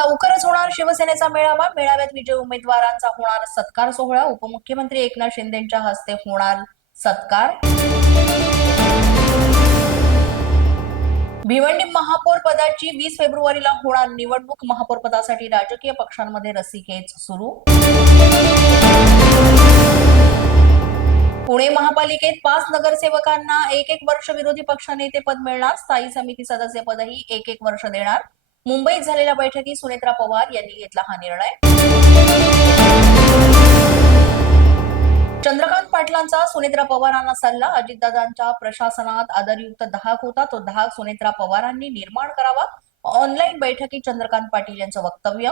लवकरच होणार शिवसेनेचा मेळावा. मेळाव्यात विजयी उमेदवारांचा होणार सत्कार सोहळा. उपमुख्यमंत्री एकनाथ शिंदेंच्या हस्ते होणार सत्कार. भिवंडी महापौर पदाची 20 फेब्रुवारीला होणार निवडणूक. महापौर पदासाठी राजकीय पक्षांमध्ये रस्सीखेच सुरू. पुणे महापालिकेत 5 नगरसेवकांना 1-1 वर्ष विरोधी पक्षनेते पद मिळणार. स्थायी समिती सदस्य पदही 1-1 वर्ष देणार. मुंबईत झालेल्या बैठकीत सुनेत्रा पवार यांनी घेतला हा निर्णय. चंद्रकांत पाटलांचा सुनेत्रा पवारांना सल्ला. अजितदादांच्या प्रशासनात आदरयुक्त धाक होता, तो धाक सुनेत्रा पवारांनी निर्माण करावा. ऑनलाईन बैठकीत चंद्रकांत पाटील यांचं वक्तव्य.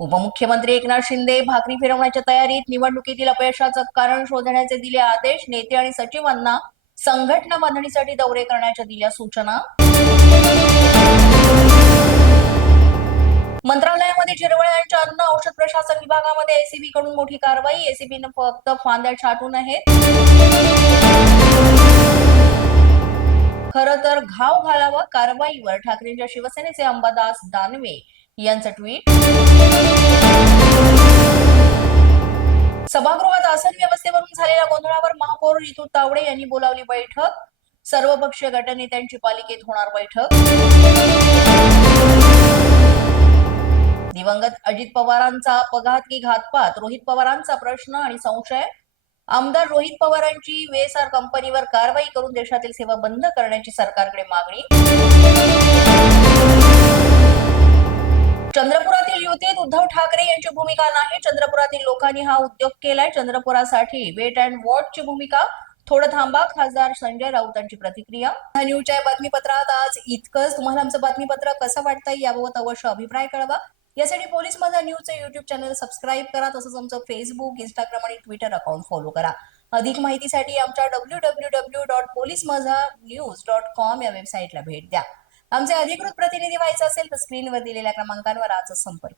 उपमुख्यमंत्री एकनाथ शिंदे भाकरी फिरवण्याच्या तयारीत. निवडणुकीतील अपयशाचं कारण शोधण्याचे दिले आदेश. नेते आणि सचिवांना संघटना बांधणीसाठी दौरे करण्याच्या दिल्या सूचना. मंत्रालयामध्ये झिरवळ यांच्या अन्न औषध प्रशासन विभागामध्ये एसीबी कडून मोठी कारवाई. एसीबीने फक्त फांद्या छाटून आहेत. खरं तर घाव घालावा. कारवाईवर ठाकरेंच्या शिवसेनेचे अंबादास दानवे यांचं ट्विट. सभागृहात आसन व्यवस्थेवरून झालेल्या गोंधळावर महापौर रितू तावडे यांनी बोलावली बैठक. सर्वपक्षीय गटनेत्यांची पालिकेत होणार बैठक. दिवंगत अजित पवारांचा अपघात की घातपात? रोहित पवारांचा प्रश्न आणि संशय. आमदार रोहित पवारांची वेसार कंपनीवर कारवाई करून देशातील सेवा बंद करण्याची सरकारकडे मागणी. चंद्रपुरातील युतीत उद्धव ठाकरे यांची भूमिका नाही. चंद्रपुरातील लोकांनी हा उद्योग केलाय. चंद्रपुरासाठी वेट अँड वॉचची भूमिका. थोडं थांबा. खासदार संजय राऊतांची प्रतिक्रिया. न्यूजच्या बातमीपत्रात आज इतकंच. तुम्हाला आमचं बातमीपत्र कसं वाटतंय याबाबत अवश्य अभिप्राय कळवा. यासाठी पोलीस माझा न्यूजचं युट्यूब चॅनल सबस्क्राईब करा. तसंच आमचं फेसबुक, इंस्टाग्राम आणि ट्विटर अकाउंट फॉलो करा. अधिक माहितीसाठी आमच्या www.policemazhanews.com या वेबसाईटला भेट द्या. आमचे अधिकृत प्रतिनिधी व्हायचं असेल तर स्क्रीनवर दिलेल्या क्रमांकांवर आजच संपर्क